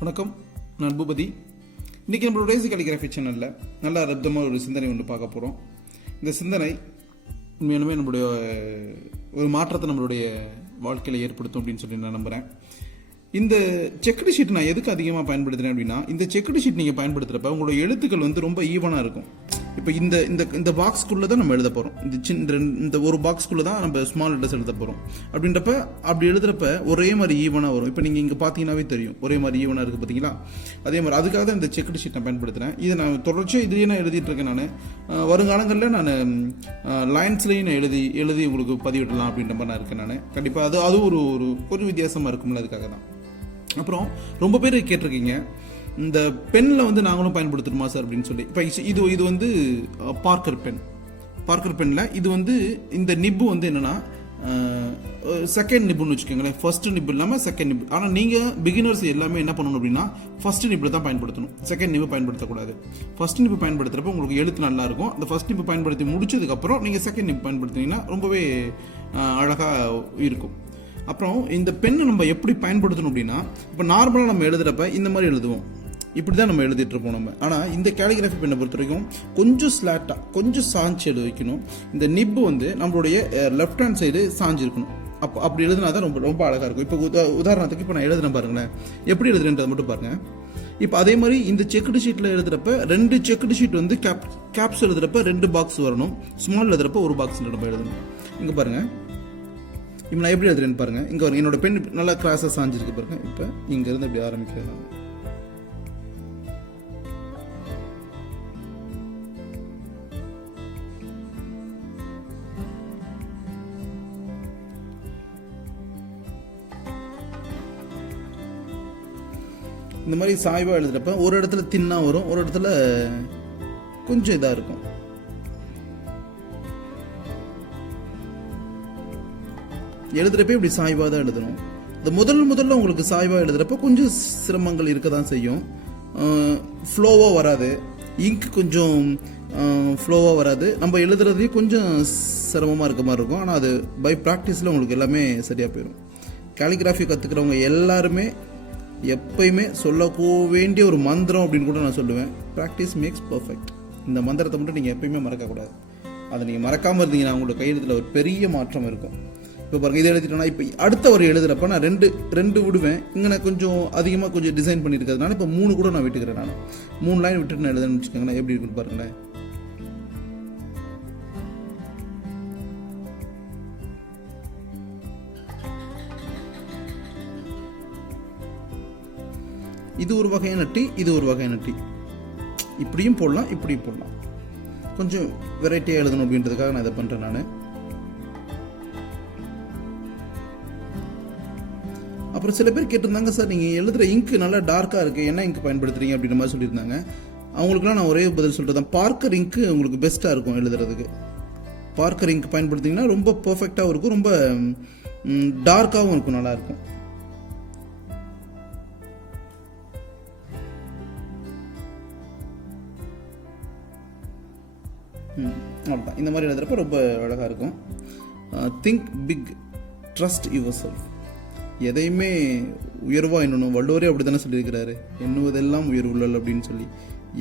வணக்கம், நான் பூபதி. இன்றைக்கி நம்மளோட கலிகிராஃபி சேனலில் நல்ல அற்புதமாக ஒரு சிந்தனை ஒன்று பார்க்க போகிறோம். இந்த சிந்தனை உண்மையாலுமே நம்மளுடைய ஒரு மாற்றத்தை நம்மளுடைய வாழ்க்கையில் ஏற்படுத்தும் அப்படின்னு சொல்லி நான் நம்புகிறேன். இந்த செக்குடு ஷீட் நான் எதுக்கு அதிகமாக பயன்படுத்துகிறேன் அப்படின்னா, இந்த செக்குடு ஷீட் நீங்கள் பயன்படுத்துகிறப்ப உங்களோட எழுத்துக்கள் வந்து ரொம்ப ஈவனாக இருக்கும். இப்போ இந்த இந்த இந்த பாக்ஸ்க்குள்ளே தான் நம்ம எழுத போகிறோம். இந்த ஒரு பாக்ஸ்க்குள்ளே தான் நம்ம ஸ்மால் லெட்டர்ஸ் எழுத போகிறோம். அப்படின்றப்ப அப்படி எழுதுறப்ப ஒரே மாதிரி ஈவனாக வரும். இப்போ நீங்கள் இங்கே பார்த்தீங்கன்னாவே தெரியும், ஒரே மாதிரி ஈவனாக இருக்குது பார்த்தீங்களா? அதே மாதிரி அதுக்காக தான் இந்த செக்குடு ஷீட் நான் பயன்படுத்துகிறேன். இதை நான் தொடர்ச்சியாக இதுலேயே நான் எழுதிட்டு இருக்கேன். நான் வருங்காலங்களில் நான் லைன்ஸ்லேயும் நான் எழுதி உங்களுக்கு பதிவிடலாம் அப்படின்ற மாதிரி நான் இருக்கேன். நான் கண்டிப்பாக அது ஒரு ஒரு வித்தியாசமாக இருக்கும்ல, அதுக்காக தான். அப்புறம் ரொம்ப பேர் கேட்டிருக்கீங்க, இந்த பென்னில் வந்து நாங்களும் பயன்படுத்தணுமா சார் அப்படின்னு சொல்லி. இப்போ இது வந்து பார்க்கர் பென்னில் இது வந்து இந்த நிப்பு வந்து என்னென்னா செகண்ட் நிப்புன்னு வச்சுக்கோங்களேன். ஃபர்ஸ்ட் நிப்பு இல்லாமல் செகண்ட் நிப்பு. ஆனால் நீங்கள் பிகினர்ஸ் எல்லாமே என்ன பண்ணணும் அப்படின்னா, ஃபர்ஸ்ட் நிப்பில் தான் பயன்படுத்தணும், செகண்ட் நிப்பு பயன்படுத்தக்கூடாது. ஃபர்ஸ்ட் நிப்பு பயன்படுத்துகிறப்ப உங்களுக்கு எழுத்து நல்லாயிருக்கும். அந்த ஃபர்ஸ்ட் நிப்பு பயன்படுத்தி முடிச்சதுக்கப்புறம் நீங்கள் செகண்ட் நிப்பு பயன்படுத்தினீங்கன்னா ரொம்பவே அழகாக இருக்கும். அப்புறம் இந்த பெண்ணை நம்ம எப்படி பயன்படுத்தணும் அப்படின்னா, இப்போ நார்மலாக நம்ம எழுதுகிறப்ப இந்த மாதிரி எழுதுவோம், இப்படி தான் நம்ம எழுதிட்டு இருப்போம் நம்ம. ஆனால் இந்த கேலிகிராஃபி பெண்ணை பொறுத்த வரைக்கும் கொஞ்சம் ஸ்லாட்டாக, கொஞ்சம் சாஞ்சு எழுத வைக்கணும். இந்த நிப்பு வந்து நம்மளுடைய லெஃப்ட் ஹேண்ட் சைடு சாஞ்சு இருக்கணும். அப்படி எழுதுனா தான் ரொம்ப ரொம்ப அழகாக இருக்கும். இப்போ உதாரணத்துக்கு இப்போ நான் எழுதுறேன் பாருங்களேன், எப்படி எழுதுறேன்றதை மட்டும் பாருங்கள். இப்போ அதே மாதிரி இந்த செக்குடு ஷீட்டில் எழுதுறப்ப 2 செக்குடு ஷீட் வந்து கேப்ஸ் எழுதுறப்ப 2 பாக்ஸ் வரணும், ஸ்மால் எழுதுறப்ப ஒரு பாக்ஸ் நம்ம எழுதணும். இங்கே பாருங்கள், இப்போ நான் எப்படி எழுதுறேன்னு பாருங்கள். இங்கே வரும், என்னோட பென் நல்லா கிராஸாக சாஞ்சிருக்கு பாருங்க. இப்போ இங்கேருந்து இப்படி ஆரம்பிக்கலாம். இந்த மாதிரி சாய்வாக எழுதுறப்ப ஒரு இடத்துல தின்னா வரும், ஒரு இடத்துல கொஞ்சம் இதாக இருக்கும். எழுதுறப்ப இப்படி சாய்வாக தான் எழுதணும். இந்த முதல்ல உங்களுக்கு சாய்வாக எழுதுறப்ப கொஞ்சம் சிரமங்கள் இருக்க தான் செய்யும். ஃப்ளோவாக வராது, இங்க் கொஞ்சம் ஃப்ளோவாக வராது, நம்ம எழுதுறதே கொஞ்சம் சிரமமாக இருக்க மாதிரி இருக்கும். ஆனால் அது பை ப்ராக்டிஸில் உங்களுக்கு எல்லாமே சரியாக போயிடும். கேலிகிராஃபி கற்றுக்கிறவங்க எல்லாருமே எப்பயுமே சொல்ல வேண்டிய ஒரு மந்திரம் அப்படின்னு கூட நான் சொல்லுவேன், ப்ராக்டிஸ் மேக்ஸ் பர்ஃபெக்ட். இந்த மந்திரத்தை மட்டும் நீங்கள் எப்பயுமே மறக்கக்கூடாது. அதை நீங்கள் மறக்காமல் இருந்தீங்கன்னா உங்களோட கையெழுத்தில் ஒரு பெரிய மாற்றம் இருக்கும். இப்போ பாருங்கள், இதை எழுதிட்டோன்னா இப்போ அடுத்த ஒரு எழுதுறப்ப நான் ரெண்டு விடுவேன். இங்கே நான் கொஞ்சம் அதிகமாக கொஞ்சம் டிசைன் பண்ணியிருக்கிறதுனால இப்போ 3 கூட நான் விட்டுக்கிறேன். நான் 3 லைன் விட்டுட்டு நான் எழுதுன்னு வச்சுக்கோங்களேன், எப்படி இருக்குன்னு பாருங்களேன். இது ஒரு வகையான டீ, இது ஒரு வகையான டீ. இப்படியும் போடலாம், இப்படியும் போடலாம். கொஞ்சம் வெரைட்டியாக எழுதணும் அப்படின்றதுக்காக நான் இதை பண்ணுறேன். நான் அப்புறம் சில பேர் கேட்டிருந்தாங்க, சார் நீங்கள் எழுதுகிற இங்கு நல்லா டார்க்காக இருக்குது, என்ன இங்கு பயன்படுத்துறீங்க அப்படின்ற மாதிரி சொல்லியிருந்தாங்க. அவங்களுக்குலாம் நான் ஒரே பதில் சொல்கிறது தான், பார்க்கர் இங்கு உங்களுக்கு பெஸ்ட்டாக இருக்கும் எழுதுறதுக்கு. பார்க்கர் இங்கு பயன்படுத்திங்கன்னா ரொம்ப பர்ஃபெக்டாகவும் இருக்கும், ரொம்ப டார்க்காகவும் இருக்கும், நல்லாயிருக்கும். அவ்வளோதான். இந்த மாதிரி எழுதுறப்ப ரொம்ப அழகாக இருக்கும். Think big, trust yourself. எதையுமே உயர்வாக எண்ணணும். வள்ளுவரே அப்படி தானே சொல்லியிருக்கிறாரு, எண்ணுவதெல்லாம் உயர்வுள்ளல் அப்படின்னு சொல்லி.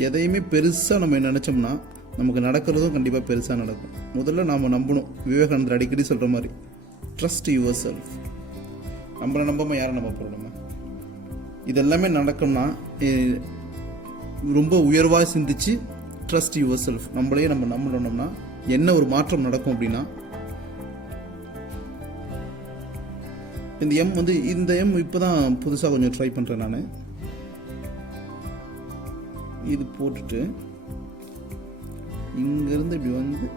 எதையுமே பெருசாக நம்ம நினச்சோம்னா நமக்கு நடக்கிறதும் கண்டிப்பாக பெருசாக நடக்கும். முதல்ல நாம் நம்பணும். விவேகானந்தர் அடிக்கடி சொல்கிற மாதிரி, ட்ரஸ்ட் யுவர் செல்ஃப். நம்மளை நம்பாமல் யாரை நம்ப போகிறோம்? நம்ம இதெல்லாமே நடக்கும்னா ரொம்ப உயர்வாக சிந்திச்சு ட்ரஸ்ட் யுவர் செல்ஃப், நம்மளையே நம்ம நம்பினோம்னா என்ன ஒரு மாற்றம் நடக்கும் அப்படின்னா, இந்த எம் இப்போ தான் புதுசாக கொஞ்சம் ட்ரை பண்ணுறேன் நான். இது போட்டுட்டு இங்கேருந்து இப்படி வந்து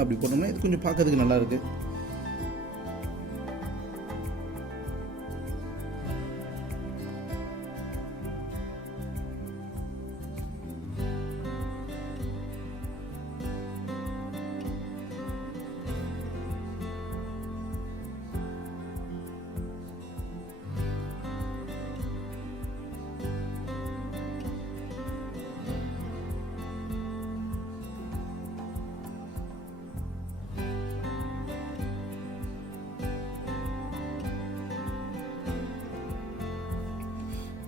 அப்படி போட்டோம்னா இது கொஞ்சம் பார்க்கறதுக்கு நல்லா இருக்கு.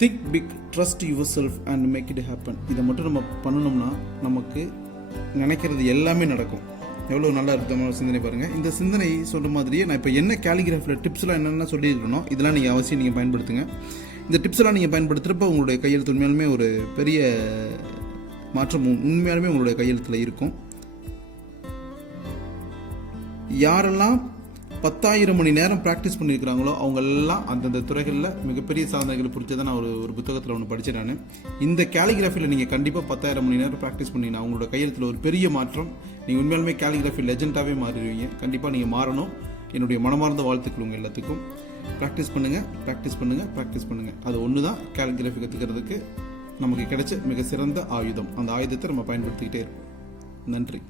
Think big, trust yourself and make it happen. இதை மட்டும் நம்ம பண்ணணும்னா நமக்கு நினைக்கிறது எல்லாமே நடக்கும். எவ்வளோ நல்ல அர்த்தமான சிந்தனை பாருங்கள். இந்த சிந்தனை சொல்கிற மாதிரியே நான் இப்போ என்ன கேலிகிராஃபியில் டிப்ஸ்லாம் என்னென்ன சொல்லியிருக்கணும், இதெல்லாம் நீங்கள் அவசியம் நீங்கள் பயன்படுத்துங்க. இந்த டிப்ஸ்லாம் நீங்கள் பயன்படுத்துகிறப்ப உங்களுடைய கையெழுத்து உண்மையாலுமே ஒரு பெரிய மாற்றம் உண்மையாலுமே உங்களுடைய கையெழுத்தில் இருக்கும். யாரெல்லாம் 10,000 மணி நேரம் ப்ராக்டிஸ் பண்ணியிருக்கிறாங்களோ அவங்கெல்லாம் அந்தந்த துறைகளில் மிகப்பெரிய சாதனைகளை பிடிச்சதை நான் ஒரு புத்தகத்தில் ஒன்று படித்தேன். நான் இந்த கேலிகிராஃபியில் நீங்கள் கண்டிப்பாக 10,000 மணி நேரம் ப்ராக்டிஸ் பண்ணிங்கன்னா அவங்களோட கையெழுத்தில் ஒரு பெரிய மாற்றம். நீங்கள் உண்மையாலுமே கேலிகிராஃபி லெஜெண்டாகவே மாறிடுவீங்க. கண்டிப்பாக நீங்கள் மாறணும். என்னுடைய மனமார்ந்த வாழ்த்துக்கள் உங்கள் எல்லாத்துக்கும். ப்ராக்டிஸ் பண்ணுங்கள், ப்ராக்டிஸ் பண்ணுங்கள், ப்ராக்டிஸ் பண்ணுங்கள். அது ஒன்று தான் கேலிகிராஃபி கற்றுக்கிறதுக்கு நமக்கு கிடைச்ச மிக சிறந்த ஆயுதம். அந்த ஆயுதத்தை நம்ம பயன்படுத்திக்கிட்டே இருப்போம். நன்றி.